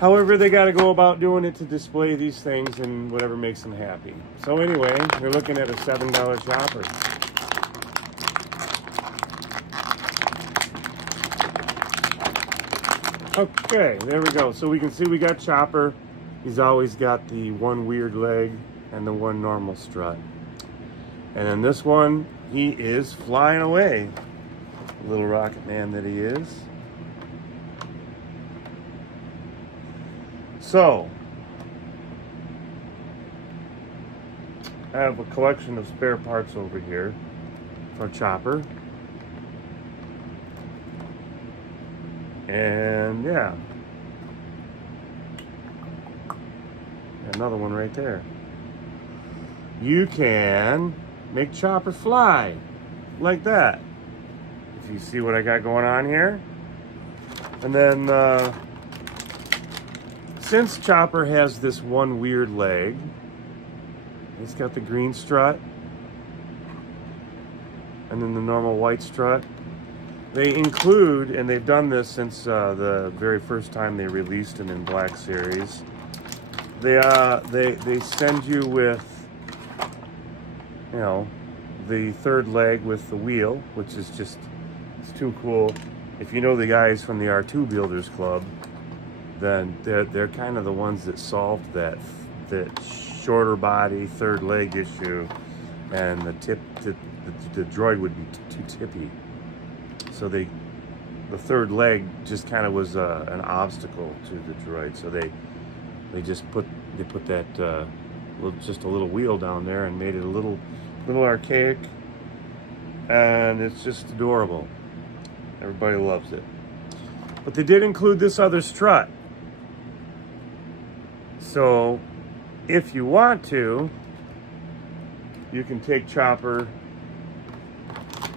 However, they got to go about doing it to display these things and whatever makes them happy. So anyway, we're looking at a $7 chopper. Okay, there we go. So we can see we got Chopper. He's always got the one weird leg and the one normal strut. And then this one, he is flying away. Little rocket man that he is. So, I have a collection of spare parts over here for Chopper. And yeah, another one right there. You can make Chopper fly like that. If you see what I got going on here. And then since Chopper has this one weird leg, it's got the green strut and then the normal white strut. They include, and they've done this since the very first time they released an In Black series. They send you with, you know, the third leg with the wheel, which is just, it's too cool. If you know the guys from the R2 Builders Club, then they're kind of the ones that solved that shorter body third leg issue, and the droid would be too tippy. So the third leg just kind of was an obstacle to the droid. So they put that just a little wheel down there and made it a little archaic, and it's just adorable. Everybody loves it. But they did include this other strut. So if you want to, you can take Chopper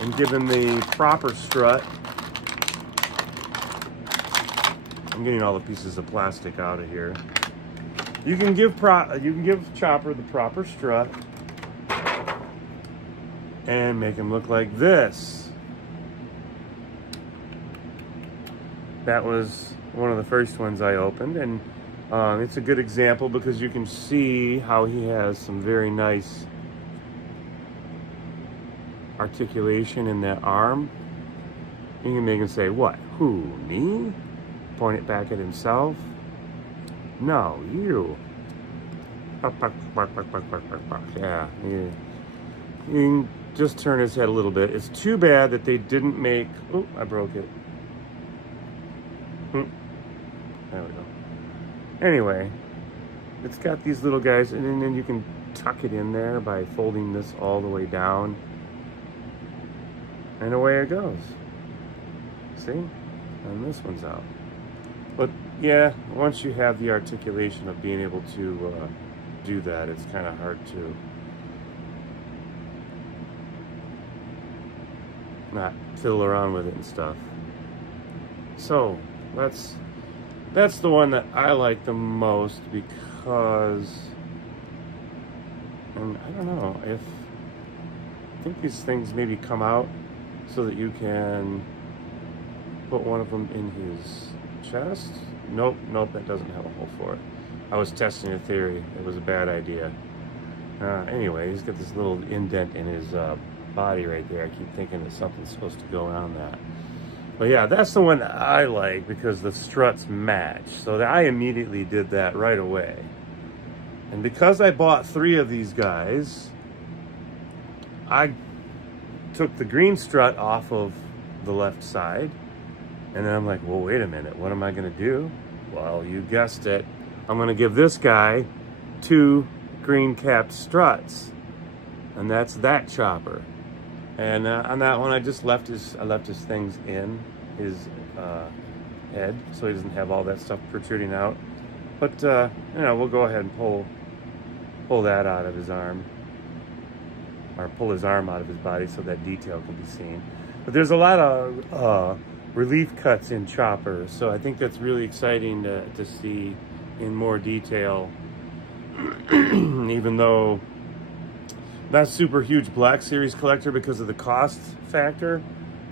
and give him the proper strut. I'm getting all the pieces of plastic out of here. You can give Chopper the proper strut and make him look like this. That was one of the first ones I opened, and it's a good example because you can see how he has some very nice articulation in that arm. You can make him say, what? Who? Me? Point it back at himself. No, you. Yeah. You can just turn his head a little bit. It's too bad that they didn't make... Oh, I broke it. There we go. Anyway, it's got these little guys, and then you can tuck it in there by folding this all the way down. And away it goes. See? And this one's out. But yeah, once you have the articulation of being able to do that, it's kind of hard to not fiddle around with it and stuff. So that's the one that I like the most because, and I don't know, I think these things maybe come out so that you can put one of them in his chest. Nope, that doesn't have a hole for it. I was testing a theory. It was a bad idea. Anyway, he's got this little indent in his body right there. I keep thinking that something's supposed to go around that. But yeah, that's the one that I like because the struts match. So I immediately did that right away. And because I bought 3 of these guys, I took the green strut off of the left side. And then I'm like, well, wait a minute. What am I going to do? Well, you guessed it. I'm going to give this guy 2 green capped struts. And that's that Chopper. And on that one, I just left his things in his head, so he doesn't have all that stuff protruding out. But you know, we'll go ahead and pull that out of his arm, or pull his arm out of his body, so that detail can be seen. But there's a lot of relief cuts in Chopper, so I think that's really exciting to see in more detail. Even though not super huge Black Series collector because of the cost factor,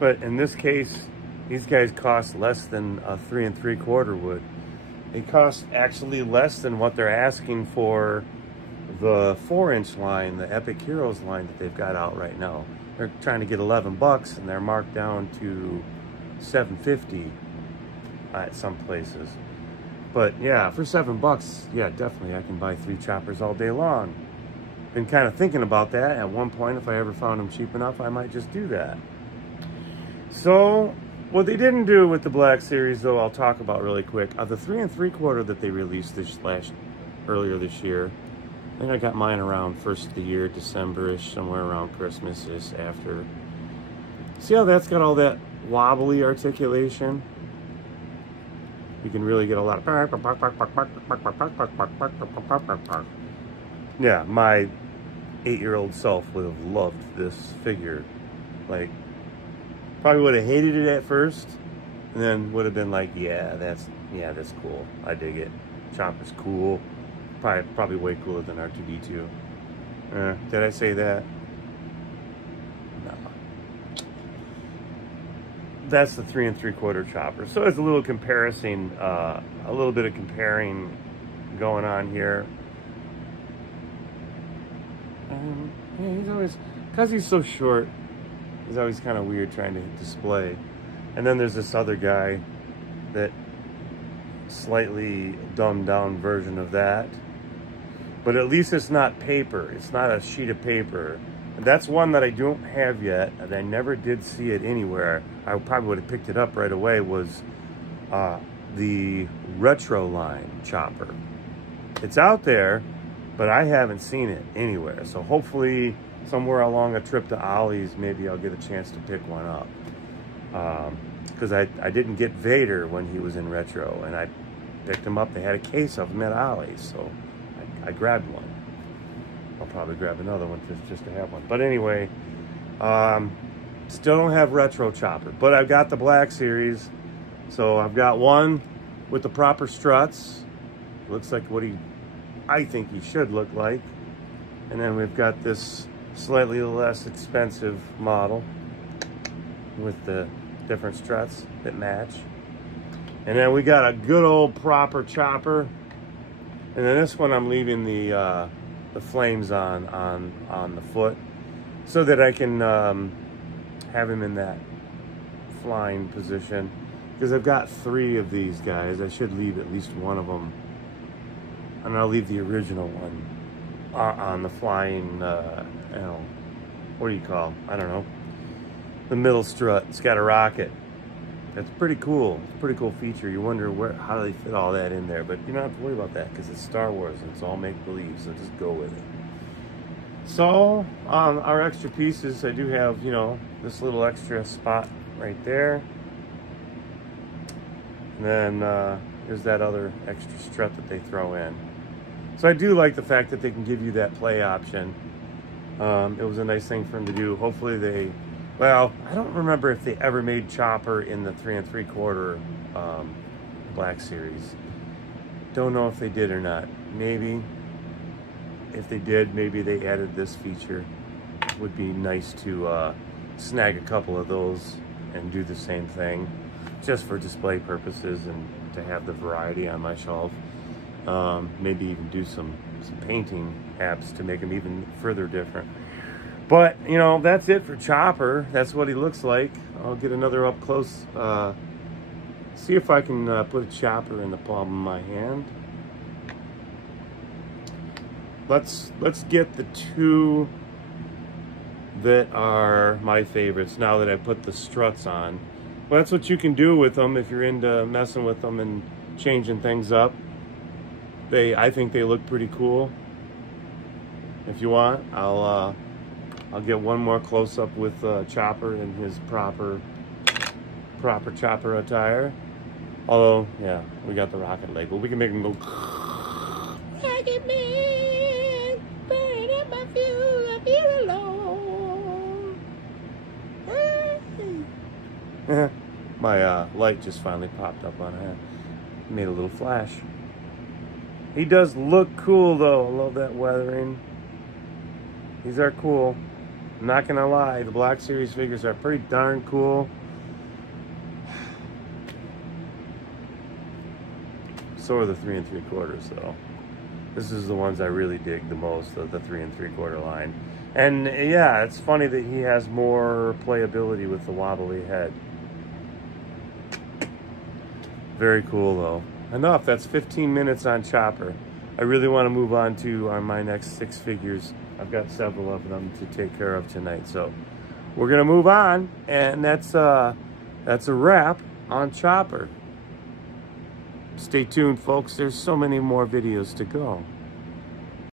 but in this case, these guys cost less than a 3 3/4 would. They cost actually less than what they're asking for the 4-inch line, the Epic Heroes line that they've got out right now. They're trying to get 11 bucks and they're marked down to $7.50 at some places. But yeah, for $7, yeah, definitely I can buy 3 choppers all day long. Been kind of thinking about that. At one point, if I ever found them cheap enough, I might just do that. So what they didn't do with the Black Series, though, I'll talk about really quick. The 3 3/4 that they released earlier this year, I think I got mine around first of the year, December-ish, somewhere around Christmas-ish after. See how that's got all that wobbly articulation? You can really get a lot of... Yeah, my 8-year-old self would have loved this figure. Like, probably would have hated it at first, and then would have been like, yeah, that's cool. I dig it. Chopper's cool. Probably way cooler than R2-D2. Did I say that? No. That's the 3 3/4 chopper. So it's a little comparison, a little bit of comparing going on here. Yeah, he's always, because he's so short, he's always kind of weird trying to display. And then there's this other guy that slightly dumbed down version of that. But at least it's not paper. It's not a sheet of paper. And that's one that I don't have yet, and I never did see it anywhere. I probably would have picked it up right away, was the Retro line chopper. It's out there, but I haven't seen it anywhere. So hopefully somewhere along a trip to Ollie's, maybe I'll get a chance to pick one up. Because I didn't get Vader when he was in Retro, and I picked him up. They had a case of them at Ollie's, so I grabbed one. I'll probably grab another one just to have one. But anyway, still don't have Retro chopper, but I've got the Black Series. So I've got one with the proper struts. Looks like what I think he should look like. And then we've got this slightly less expensive model with the different struts that match. And then we got a good old proper chopper. And then this one I'm leaving the flames on the foot so that I can have him in that flying position. Because I've got 3 of these guys. I should leave at least one of them. And I'll leave the original one on the flying, you know, what do you call? I don't know. The middle strut. It's got a rocket. That's pretty cool. It's a pretty cool feature. You wonder how do they fit all that in there, but you don't have to worry about that because it's Star Wars and it's all make-believe, so just go with it. So, our extra pieces, I do have, you know, this little extra spot right there. And then there's that other extra strut that they throw in. So I do like the fact that they can give you that play option. It was a nice thing for them to do. Hopefully they... Well, I don't remember if they ever made chopper in the 3 3/4 Black Series. Don't know if they did or not. Maybe. If they did, maybe they added this feature. Would be nice to snag a couple of those and do the same thing, just for display purposes and to have the variety on my shelf. Maybe even do some painting apps to make them even further different. But, you know, that's it for Chopper. That's what he looks like. I'll get another up close. See if I can put a Chopper in the palm of my hand. Let's get the 2 that are my favorites now that I put the struts on. Well, that's what you can do with them if you're into messing with them and changing things up. I think they look pretty cool. If you want, I'll get one more close-up with Chopper in his proper Chopper attire. Although, yeah, we got the rocket leg, but we can make him go. Rocket Man, burning up my fuel, I'm here alone. My light just finally popped up on it. Made a little flash. He does look cool, though. I love that weathering. These are cool. I'm not gonna lie, the Black Series figures are pretty darn cool. So are the 3 3/4 though. This is the ones I really dig the most, the 3 3/4 line. And yeah, it's funny that he has more playability with the wobbly head. Very cool though. Enough, that's 15 minutes on Chopper. I really want to move on to my next 6 figures. I've got several of them to take care of tonight. So we're gonna move on, and that's a wrap on Chopper. Stay tuned, folks. There's so many more videos to go.